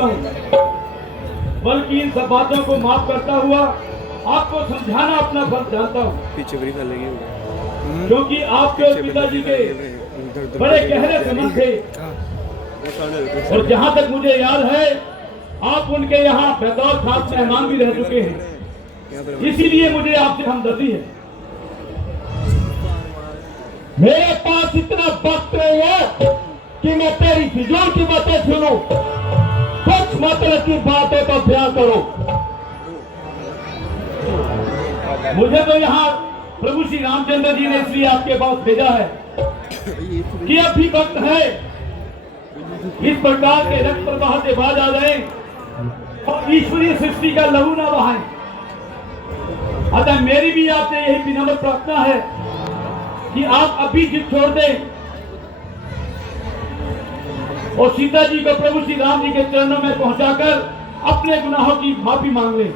समझता हूँ, बल्कि इन सब बातों को माफ करता हुआ आपको समझाना अपना फर्ज जानता हूँ। पीछे बड़ी खा लगी क्योंकि आपके और पिताजी के बड़े गहरे संबंध थे, और जहाँ तक मुझे याद है आप उनके यहाँ बतौर खास मेहमान भी रह चुके हैं, इसीलिए मुझे आपसे हमदर्दी है। मेरे पास इतना वक्त नहीं है कि मैं तेरी फिजूल की बातें सुनूं। कुछ मतलब की बातें तो बयान करो। मुझे तो यहाँ प्रभु श्री रामचंद्र जी ने इसलिए आपके पास भेजा है कि अब भी वक्त है इस प्रकार के रक्त प्रवाह से बाज आ जाए और ईश्वरीय सृष्टि का लहू ना बहाएं। अतः मेरी भी आपसे यही विनम्र प्रार्थना है कि आप अभी जिद छोड़ दें और सीता जी को प्रभु श्री राम जी के चरणों में पहुंचाकर अपने गुनाहों की माफी मांग लें।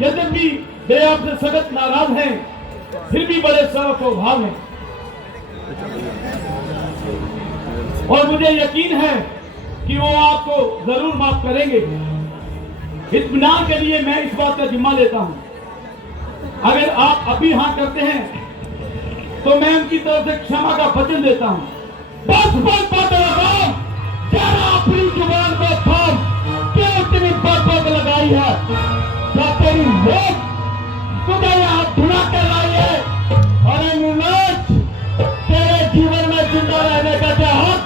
यद्यपि वे आपसे सख्त नाराज हैं, फिर भी बड़े सरल स्वभाव हैं, और मुझे यकीन है कि वो आपको जरूर माफ करेंगे। इत्मीनान के लिए मैं इस बात का जिम्मा लेता हूं। अगर आप अभी हाँ करते हैं तो मैं उनकी तरफ से क्षमा का वचन देता हूं। बस बस बात लगाओ, जरा अपनी जुबान को थाम। क्यों इतनी बक लगाई है? क्या तेरी मौत तुझे यहाँ धुना कर रही है? अरे नुलाज, तेरे जीवन में जिंदा रहने का क्या हक?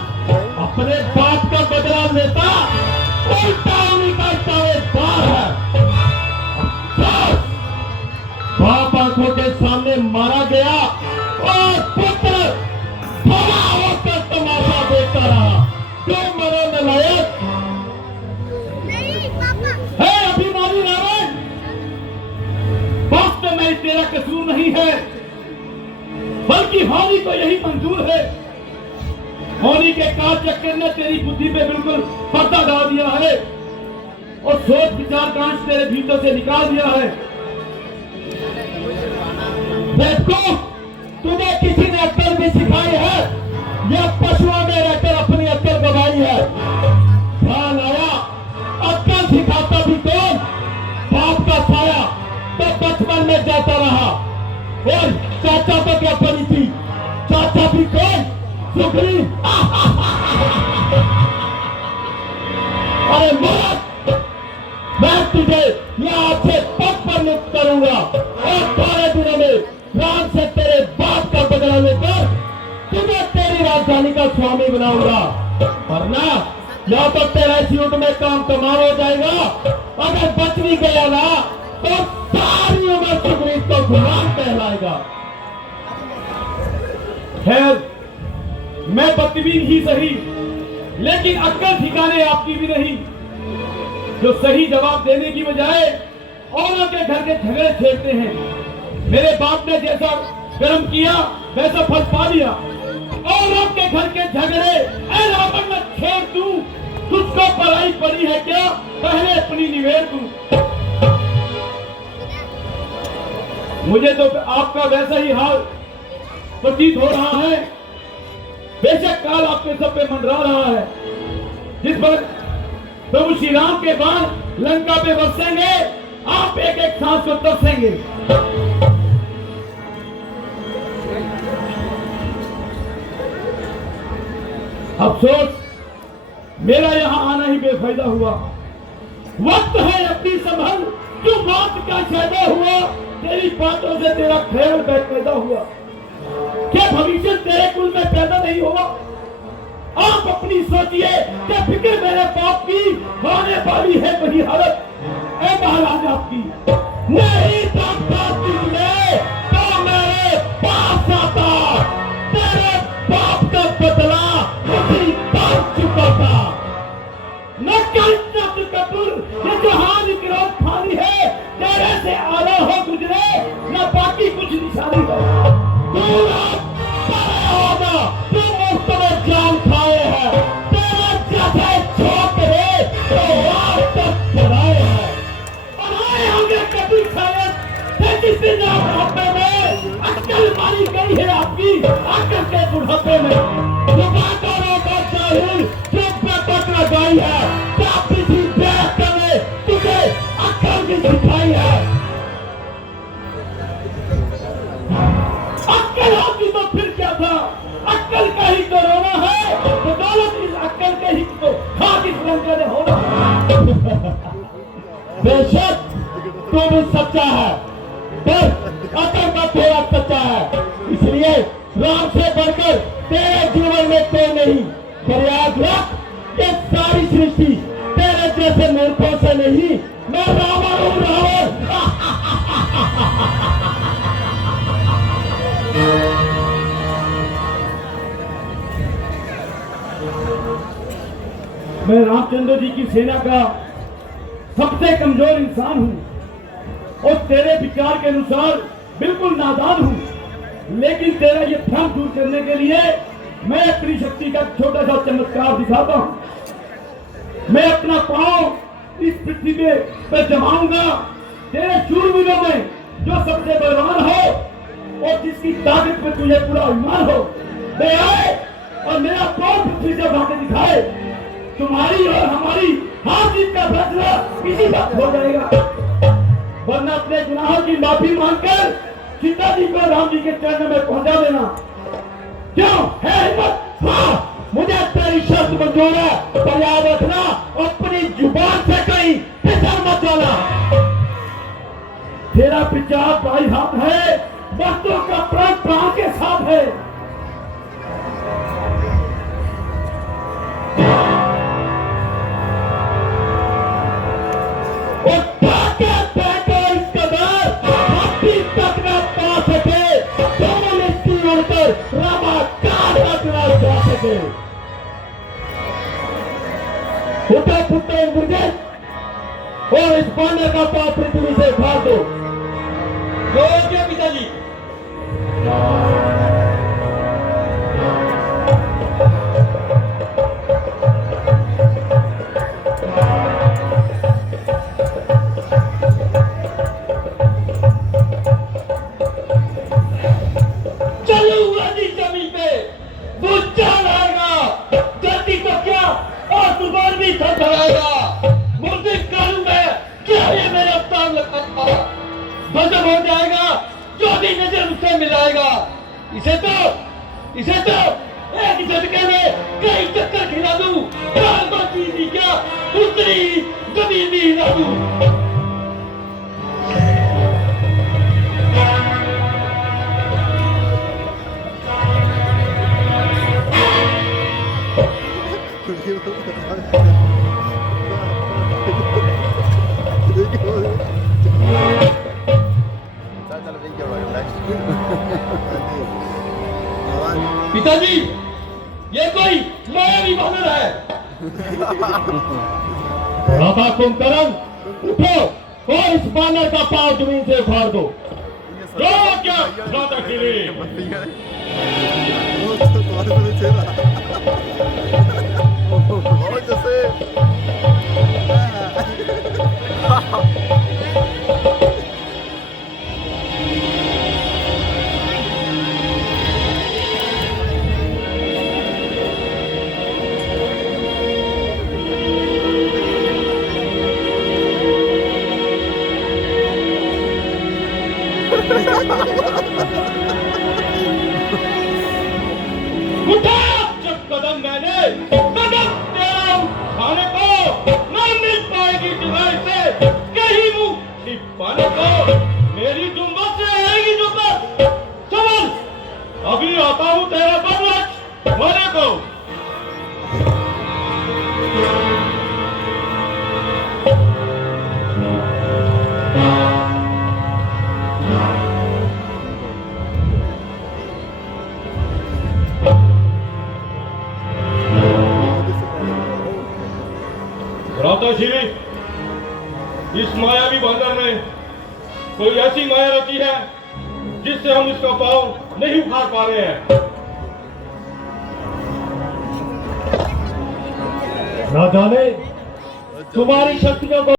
अपने बाप का बदला लेता उल्टा उन्हीं का दावेदार है। बाप आंखों के सामने मारा गया और पुत्र भला होकर तमाशा देखता रहा। क्यों मरो नलायक? है अभिमानी रावण? वास्तव में तेरा कसूर नहीं है, बल्कि होनी को यही मंजूर है। होनी के काल चक्कर ने तेरी बुद्धि पे बिल्कुल पर्दा डाल दिया है और सोच विचार कांच तेरे भीतर से निकाल दिया है। देखो, तुझे किसी ने अक्ल भी सिखाई है या पशुओं में रहकर अपनी अक्ल गवाई है? ध्यान आया, अक्ल सिखाता भी कौन? बाप का साया तो बचपन में जाता रहा, और चाचा तो क्या पड़ी थी? चाचा भी कौन? सुखरी। अरे मूर्ख, मैं तुझे यहाँ से पद पर मुक्त करूंगा और थोड़े दिनों में राम से तेरे बाप का बदला लेकर तुझे तेरी राजधानी का स्वामी बनाऊंगा। वरना या तो तेरा इस युद्ध में काम तमाम हो जाएगा, अगर बच भी गया ना तो सारी उम्र सुग्रीव को गुलाम कहलाएगा। खैर, मैं बदतमीज ही सही, लेकिन अक्ल ठिकाने आपकी भी नहीं, जो सही जवाब देने की बजाय औरों के घर के झगड़े छेड़ते हैं। मेरे बाप ने जैसा कर्म किया वैसा फल पा लिया, और आपके घर के झगड़े ऐ रावण में छेड़ दूं, तुझको पराई पड़ी है क्या? पहले अपनी निवेद दूं। मुझे तो आपका वैसा ही हाल प्रतीत हो रहा है। बेशक काल आपके सब पे मंडरा रहा है, जिस पर प्रभु श्री राम के बाण लंका पे बरसेंगे, आप एक एक सांस को तरसेंगे। अफसोस, मेरा यहाँ आना ही बेफायदा हुआ। वक्त है अपनी संभल, जो बात का फायदा हुआ, तेरी बातों से तेरा ख्याल पैदा हुआ। क्या भविष्य तेरे कुल में पैदा नहीं होगा? आप अपनी सोचिए, क्या फिक्र मेरे बाप की होने वाली है वही हालत है महाराज आपकी? नहीं जानता तुझमें तो मेरे पास आता, तेरे बाप का बदला उसी बाप चुका था। न ये जहान विरोध खानी है, तेरे से आला हो गुजरे, न बाकी कुछ निशानी है। जान खाए हैं, तेरे जैसे छोकरे तो आज तक बनाए हैं, और आए होंगे कभी शायद जिस दिन बुढ़ापे में अक्ल मारी गई है आपकी, अक्ल के बुढ़ापे में जुबान का रोका चाहिए, चुप पे पकड़ गई है। लंका होगा। बेशक तू भी सच्चा है, पर अकल का थोड़ा सच्चा है, इसलिए राम से बढ़कर तेरे जीवन में कोई नहीं। पर याद रख, ये सारी सृष्टि तेरे जैसे मूर्खों से नहीं। मैं रावण हूँ, रावण। मैं रामचंद्र जी की सेना का सबसे कमजोर इंसान हूं और तेरे विचार के अनुसार बिल्कुल नादान हूं, लेकिन तेरा ये भ्रम दूर करने के लिए मैं अपनी शक्ति का छोटा सा चमत्कार दिखाता हूं। मैं अपना पांव इस पृथ्वी पे जमाऊंगा, तेरे शूरवीरों में जो सबसे बलवान हो और जिसकी ताकत में तुझे पूरा अभिमान हो, वे आए और मेरा पांव पृथ्वी से उठा के दिखाए। तुम्हारी और हमारी हार जीत का फैसला इसी वक्त हो जाएगा। वरना अपने गुनाहों की माफी मांगकर सीता जी को राम जी के चरणों में पहुंचा देना। क्यों है हिम्मत? हाँ, मुझे तेरी शर्त मंजूर है, पर याद रखना, अपनी जुबान से कहीं फिसल मत जाना। तेरा विचार भाई हाथ है, वस्तुओं का प्राण प्राण के साथ है। उठा पुत्र मुर्गे और इस बानर का पाप पृथ्वी से उखाड़ दो। योग्य पिताजी। भस्म हो जाएगा जो भी नजर उससे मिलाएगा। इसे तो एक झटके में कई चक्कर खिला दूं, चीज क्या दूसरी जमीन भी हिला दूं। पिताजी, ये कोई मायावी बानर है। राधा कुंभकर्ण, उठो और इस बानर का पांव जमीन से उखाड़ दो। क्या राधा गिरी? उठा जब कदम मैंने कदम तेरा उठाने को न मिल पाएगी दीवार से कहीं मुंह छिपाने को। मेरी जुम्मत से आएगी जुम्मत। चल अभी आता हूँ तेरा बदला होने को। राताश्री, इस मायावी बांदर ने कोई ऐसी माया रची है जिससे हम इसका पांव नहीं उखाड़ पा रहे हैं। न जाने तुम्हारी शक्तियों को